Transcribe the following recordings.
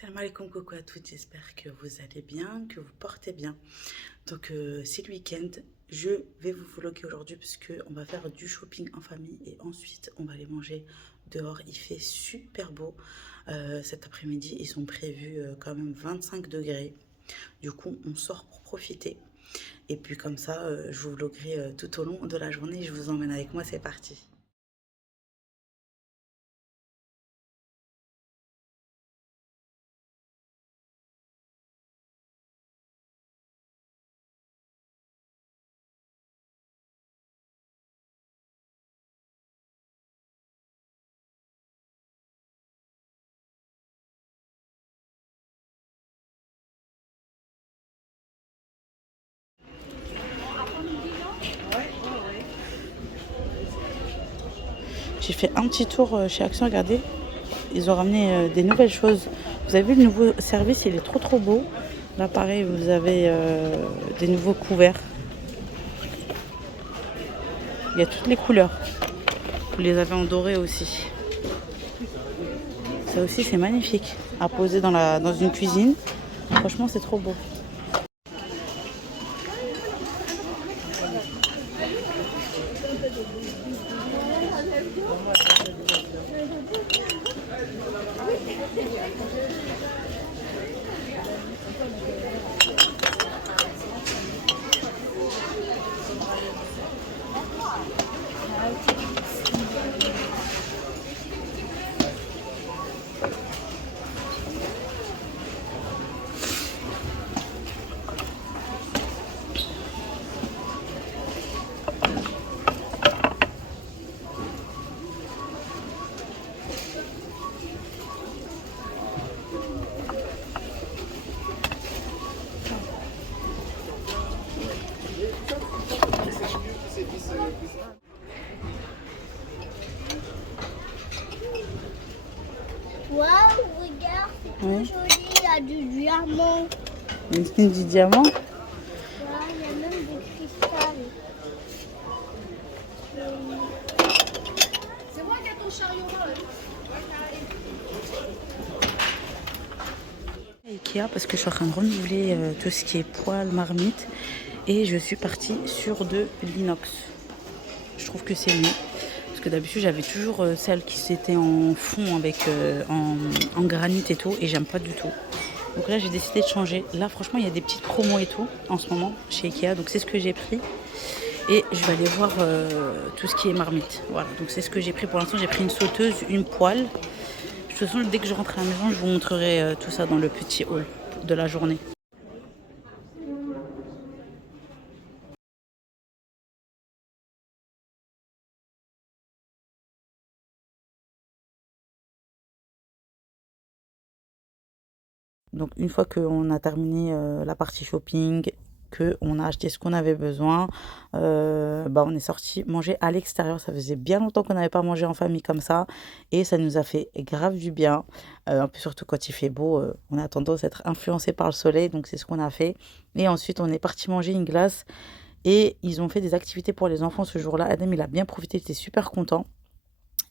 Salam alaikum, coucou à toutes, j'espère que vous allez bien, que vous portez bien. Donc c'est le week-end, je vais vous vlogger aujourd'hui puisque on va faire du shopping en famille et ensuite on va aller manger dehors. Il fait super beau cet après-midi, ils sont prévus quand même 25 degrés. Du coup on sort pour profiter et puis comme ça je vous vloggerai tout au long de la journée, je vous emmène avec moi, c'est parti. J'ai fait un petit tour chez Action, regardez. Ils ont ramené des nouvelles choses. Vous avez vu le nouveau service, il est trop beau. Là pareil, vous avez des nouveaux couverts. Il y a toutes les couleurs. Vous les avez en doré aussi. Ça aussi c'est magnifique. À poser dans une cuisine. Franchement c'est trop beau. Waouh, regarde, c'est trop joli, il y a du diamant. Une skin du diamant. Waouh, il y a même des cristals. C'est moi qui ai ton chariot. Ikea parce que je suis en train de renouveler tout ce qui est poêle, marmite et je suis partie sur de l'inox. Je trouve que c'est mieux parce que d'habitude j'avais toujours celle qui s'était en fond avec en granit et tout et j'aime pas du tout. Donc là j'ai décidé de changer. Là franchement il y a des petites promos et tout en ce moment chez Ikea, donc c'est ce que j'ai pris et je vais aller voir tout ce qui est marmite. Voilà, donc c'est ce que j'ai pris pour l'instant. J'ai pris une sauteuse, une poêle. De toute façon, dès que je rentre à la maison, je vous montrerai tout ça dans le petit hall de la journée. Donc une fois qu'on a terminé la partie shopping, qu'on a acheté ce qu'on avait besoin, on est sorti manger à l'extérieur. Ça faisait bien longtemps qu'on n'avait pas mangé en famille comme ça et ça nous a fait grave du bien. Un peu surtout quand il fait beau, on a tendance à être influencé par le soleil, donc c'est ce qu'on a fait. Et ensuite on est parti manger une glace et ils ont fait des activités pour les enfants ce jour-là. Adem il a bien profité, il était super content.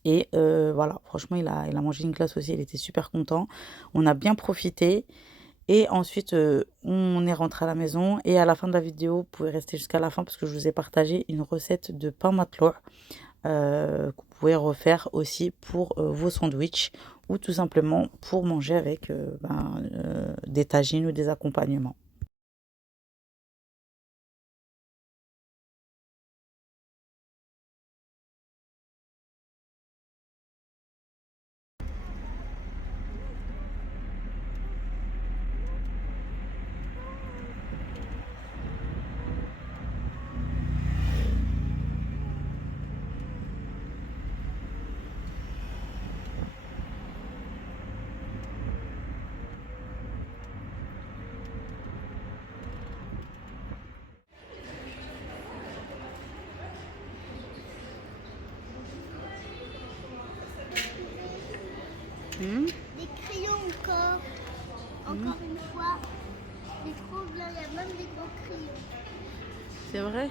Et voilà, franchement, il a mangé une glace aussi, il était super content. On a bien profité. Et ensuite, on est rentré à la maison. Et à la fin de la vidéo, vous pouvez rester jusqu'à la fin parce que je vous ai partagé une recette de pain matelot que vous pouvez refaire aussi pour vos sandwichs ou tout simplement pour manger avec des tagines ou des accompagnements. Des crayons encore. Encore une fois. C'est trop bien, il y a même des gros crayons. C'est vrai?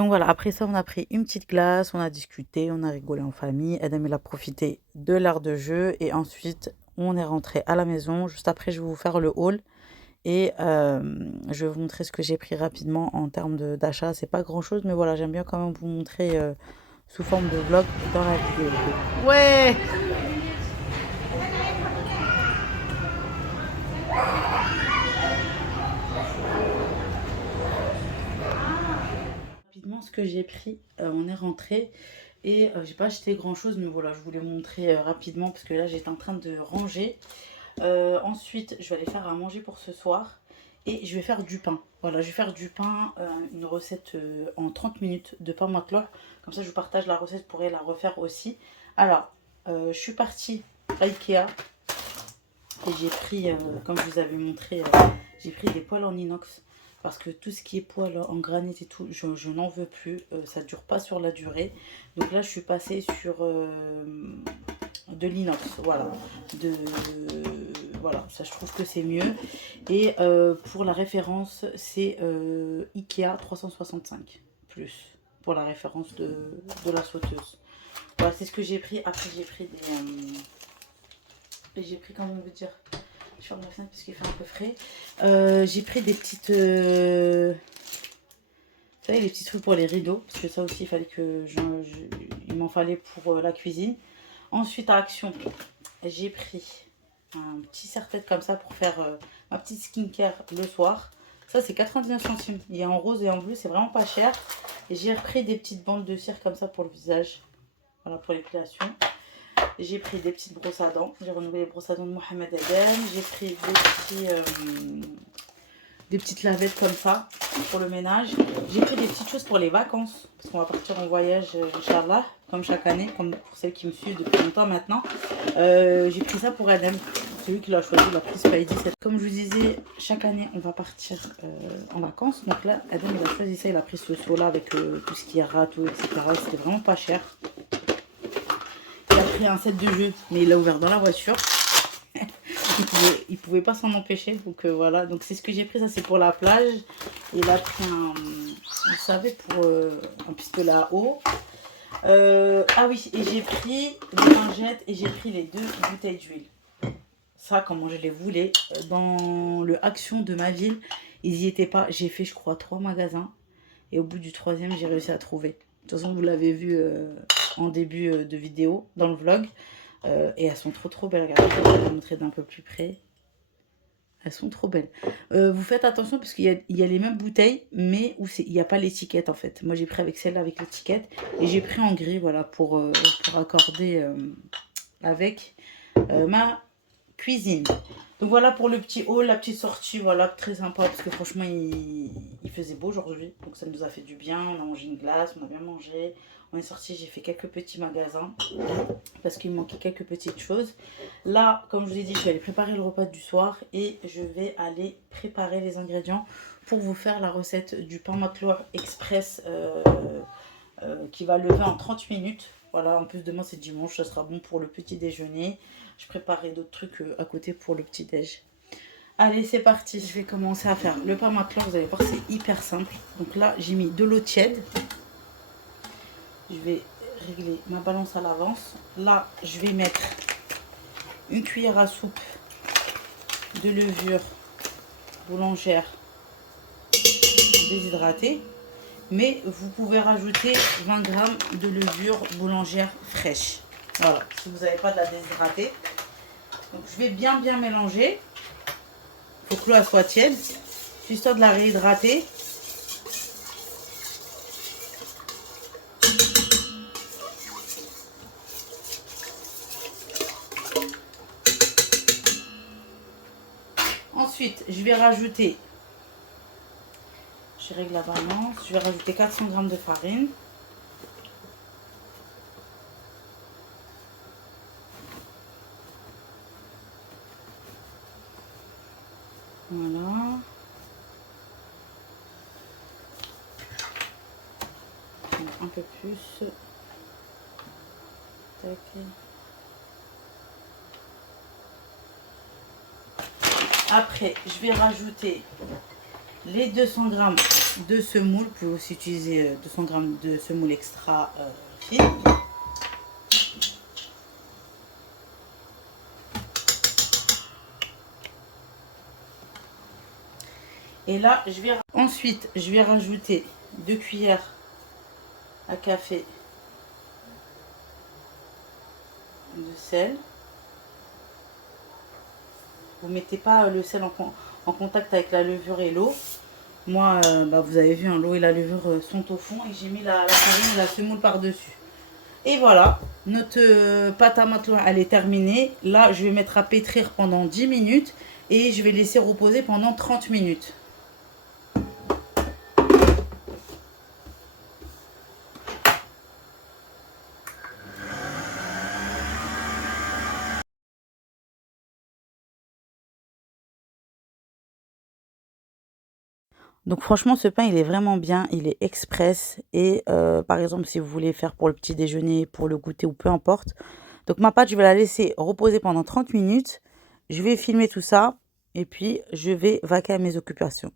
Donc voilà, après ça, on a pris une petite glace, on a discuté, on a rigolé en famille. Adam, il a profité de l'heure de jeu et ensuite, on est rentré à la maison. Juste après, je vais vous faire le haul et je vais vous montrer ce que j'ai pris rapidement en termes d'achat. C'est pas grand-chose, mais voilà, j'aime bien quand même vous montrer sous forme de vlog dans la vidéo. Ouais! Rapidement, ce que j'ai pris, on est rentré et j'ai pas acheté grand chose, mais voilà, je voulais vous montrer rapidement parce que là j'étais en train de ranger. Ensuite, je vais aller faire à manger pour ce soir et je vais faire du pain. Voilà, je vais faire du pain, une recette en 30 minutes de pain McLaur. Comme ça, je vous partage la recette, vous pourrez la refaire aussi. Alors, je suis partie à Ikea et j'ai pris, comme je vous avais montré, j'ai pris des poêles en inox. Parce que tout ce qui est poêle en granit et tout, je n'en veux plus. Ça ne dure pas sur la durée. Donc là, je suis passée sur de l'inox. Voilà. Voilà, ça je trouve que c'est mieux. Et pour la référence, c'est Ikea 365 plus. Pour la référence de la sauteuse. Voilà, c'est ce que j'ai pris. Après, j'ai pris des... j'ai pris, comment on veut dire... Je ferme la fenêtre parce qu'il fait un peu frais. J'ai pris des petites... vous savez, les petits trucs pour les rideaux. Parce que ça aussi, il fallait que il m'en fallait pour la cuisine. Ensuite, à Action, j'ai pris un petit serre-tête comme ça pour faire ma petite skincare le soir. Ça, c'est 99 centimes. Il y a en rose et en bleu, c'est vraiment pas cher. Et j'ai repris des petites bandes de cire comme ça pour le visage. Voilà, pour l'épilation. J'ai pris des petites brosses à dents. J'ai renouvelé les brosses à dents de Mohamed Eden. J'ai pris des petites lavettes comme ça pour le ménage. J'ai pris des petites choses pour les vacances. Parce qu'on va partir en voyage, Inch'Allah, comme chaque année, comme pour celles qui me suivent depuis longtemps maintenant. J'ai pris ça pour Adam. Celui qui l'a choisi, il a pris Spidey. Comme je vous disais, chaque année, on va partir en vacances. Donc là, Adam, il a choisi ça. Il a pris ce seau-là avec tout ce qui est râteau, etc. C'était vraiment pas cher. Il a pris un set de jeux, mais il l'a ouvert dans la voiture. il pouvait pas s'en empêcher. Donc voilà, donc c'est ce que j'ai pris. Ça, c'est pour la plage. Il a pris vous savez, pour un pistolet à eau. Ah oui, et j'ai pris des lingettes et j'ai pris les 2 bouteilles d'huile. Ça, comment je les voulais. Dans le Action de ma ville, ils y étaient pas. J'ai fait, je crois, 3 magasins. Et au bout du 3e, j'ai réussi à trouver. De toute façon, vous l'avez vu en début de vidéo, dans le vlog. Et elles sont trop belles. Regardez, je vais vous montrer d'un peu plus près. Elles sont trop belles. Vous faites attention parce qu'il y a les mêmes bouteilles, mais où il n'y a pas l'étiquette en fait. Moi, j'ai pris avec celle-là avec l'étiquette. Et j'ai pris en gris, voilà, pour accorder avec ma cuisine. Donc voilà pour le petit haul, la petite sortie, voilà, très sympa parce que franchement il faisait beau aujourd'hui, donc ça nous a fait du bien. On a mangé une glace, on a bien mangé, on est sorti, j'ai fait quelques petits magasins parce qu'il me manquait quelques petites choses. Là, comme je vous ai dit, je vais aller préparer le repas du soir et je vais aller préparer les ingrédients pour vous faire la recette du pain McLaur Express qui va lever en 30 minutes. Voilà, en plus demain c'est dimanche, ça sera bon pour le petit déjeuner. Je préparerai d'autres trucs à côté pour le petit déj. Allez, c'est parti. Je vais commencer à faire le pain McLaur. Vous allez voir, c'est hyper simple. Donc là, j'ai mis de l'eau tiède. Je vais régler ma balance à l'avance. Là, je vais mettre une cuillère à soupe de levure boulangère déshydratée. Mais vous pouvez rajouter 20 g de levure boulangère fraîche. Voilà, si vous n'avez pas de la déshydratée. Donc je vais bien mélanger. Il faut que l'eau soit tiède, histoire de la réhydrater. Ensuite, je vais rajouter, je règle la balance, je vais rajouter 400 g de farine. Voilà. Un peu plus. Tac. Après, je vais rajouter les 200 grammes de semoule. Vous pouvez aussi utiliser 200 grammes de semoule extra fine. Et là, ensuite, je vais rajouter 2 cuillères à café de sel. Vous ne mettez pas le sel en contact avec la levure et l'eau. Moi, vous avez vu, hein, l'eau et la levure sont au fond et j'ai mis la farine et la semoule par-dessus. Et voilà, notre pâte à mateloire, elle est terminée. Là, je vais mettre à pétrir pendant 10 minutes et je vais laisser reposer pendant 30 minutes. Donc franchement, ce pain, il est vraiment bien, il est express. Et par exemple, si vous voulez faire pour le petit déjeuner, pour le goûter ou peu importe. Donc ma pâte, je vais la laisser reposer pendant 30 minutes. Je vais filmer tout ça et puis je vais vaquer à mes occupations.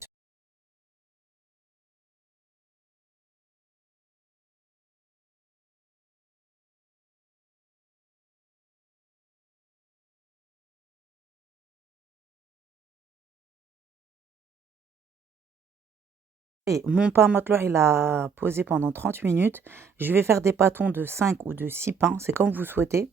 Et mon pain mateloire, il a posé pendant 30 minutes. Je vais faire des pâtons de 5 ou de 6 pains, c'est comme vous souhaitez.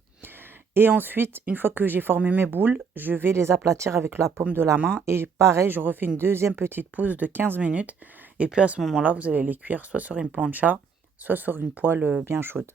Et ensuite, une fois que j'ai formé mes boules, je vais les aplatir avec la paume de la main. Et pareil, je refais une deuxième petite pause de 15 minutes. Et puis à ce moment-là, vous allez les cuire soit sur une plancha, soit sur une poêle bien chaude.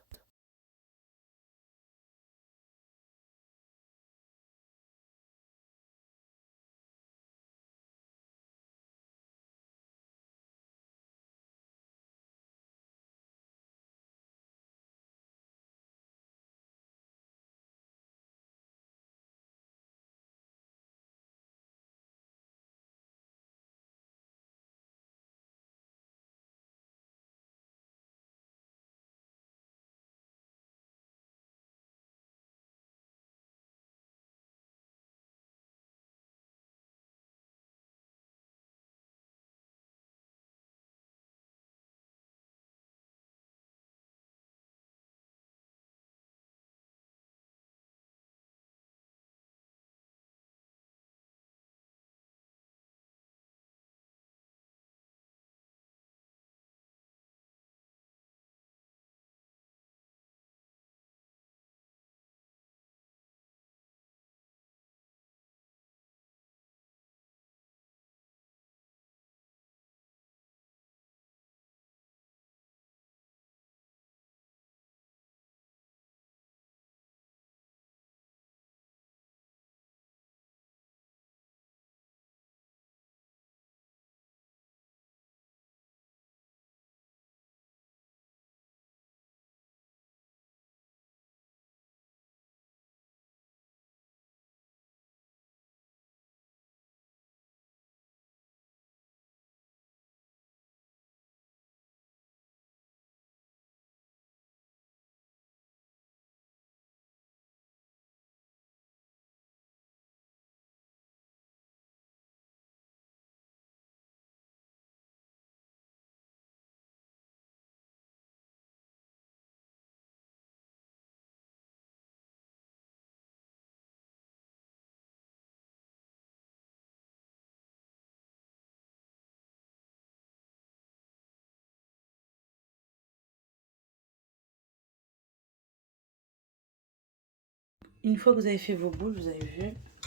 Une fois que vous avez fait vos boules, vous avez vu,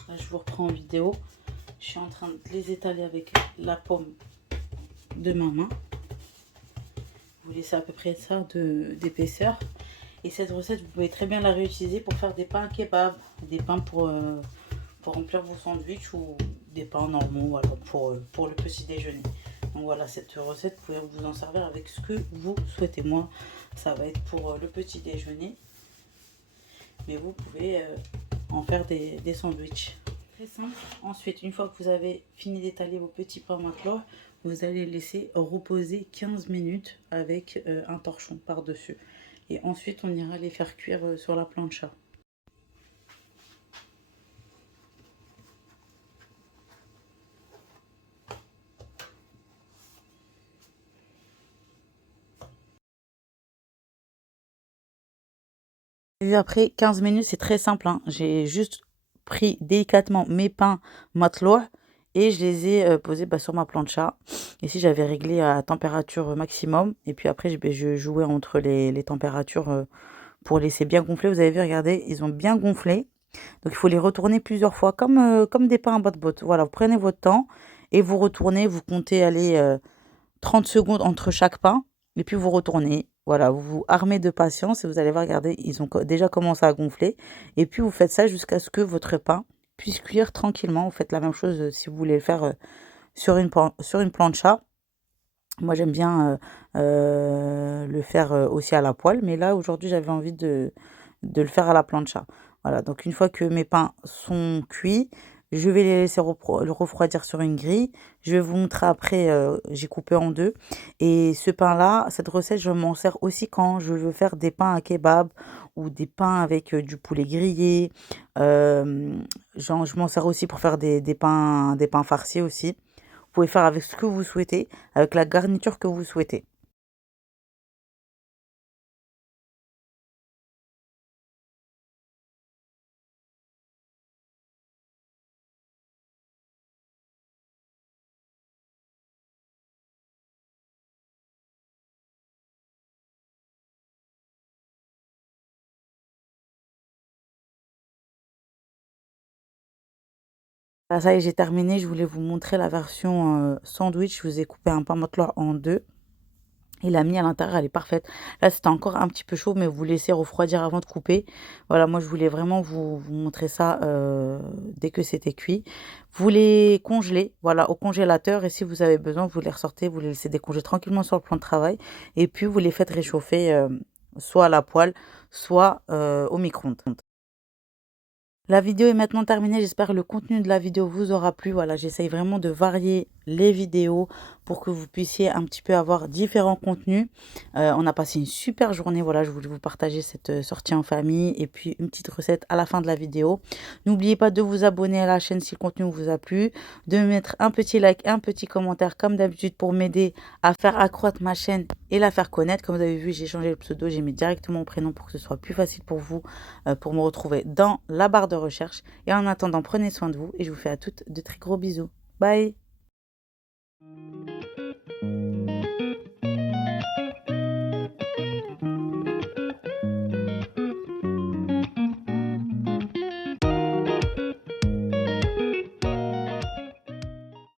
là je vous reprends en vidéo. Je suis en train de les étaler avec la paume de ma main. Vous laissez à peu près ça d'épaisseur. Et cette recette, vous pouvez très bien la réutiliser pour faire des pains kebab, des pains pour remplir vos sandwichs ou des pains normaux, voilà, pour le petit déjeuner. Donc voilà, cette recette, vous pouvez vous en servir avec ce que vous souhaitez. Moi, ça va être pour le petit déjeuner. Mais vous pouvez en faire des sandwichs. Très simple. Ensuite, une fois que vous avez fini d'étaler vos petits pains matelots, vous allez laisser reposer 15 minutes avec un torchon par-dessus. Et ensuite, on ira les faire cuire sur la plancha. Vu après 15 minutes, c'est très simple, hein. J'ai juste pris délicatement mes pains matelot et je les ai posés sur ma plancha. Ici, j'avais réglé à température maximum. Et puis après, je jouais entre les températures pour laisser bien gonfler. Vous avez vu, regardez, ils ont bien gonflé. Donc, il faut les retourner plusieurs fois, comme des pains à botte-botte. Voilà, vous prenez votre temps et vous retournez, vous comptez, allez, 30 secondes entre chaque pain. Et puis, vous retournez. Voilà, vous vous armez de patience et vous allez voir, regardez, ils ont déjà commencé à gonfler. Et puis, vous faites ça jusqu'à ce que votre pain puisse cuire tranquillement. Vous faites la même chose si vous voulez le faire sur une plancha. Moi, j'aime bien le faire aussi à la poêle, mais là, aujourd'hui, j'avais envie de le faire à la plancha. Voilà, donc une fois que mes pains sont cuits, je vais les laisser le refroidir sur une grille. Je vais vous montrer après, j'ai coupé en deux. Et ce pain-là, cette recette, je m'en sers aussi quand je veux faire des pains à kebab ou des pains avec du poulet grillé. Genre, je m'en sers aussi pour faire des pains farcis aussi. Vous pouvez faire avec ce que vous souhaitez, avec la garniture que vous souhaitez. Là, ça y est, j'ai terminé. Je voulais vous montrer la version sandwich. Je vous ai coupé un pain motloir en deux. Et la mie à l'intérieur, elle est parfaite. Là, c'était encore un petit peu chaud, mais vous laissez refroidir avant de couper. Voilà, moi, je voulais vraiment vous montrer ça dès que c'était cuit. Vous les congelez, voilà, au congélateur. Et si vous avez besoin, vous les ressortez, vous les laissez décongeler tranquillement sur le plan de travail. Et puis, vous les faites réchauffer soit à la poêle, soit au micro-ondes. La vidéo est maintenant terminée. J'espère que le contenu de la vidéo vous aura plu. Voilà, j'essaye vraiment de varier les vidéos pour que vous puissiez un petit peu avoir différents contenus. On a passé une super journée. Voilà, je voulais vous partager cette sortie en famille et puis une petite recette à la fin de la vidéo. N'oubliez pas de vous abonner à la chaîne si le contenu vous a plu, de mettre un petit like, un petit commentaire comme d'habitude pour m'aider à faire accroître ma chaîne et la faire connaître. Comme vous avez vu, j'ai changé le pseudo, j'ai mis directement mon prénom pour que ce soit plus facile pour vous, pour me retrouver dans la barre de recherche. Et en attendant, prenez soin de vous et je vous fais à toutes de très gros bisous. Bye!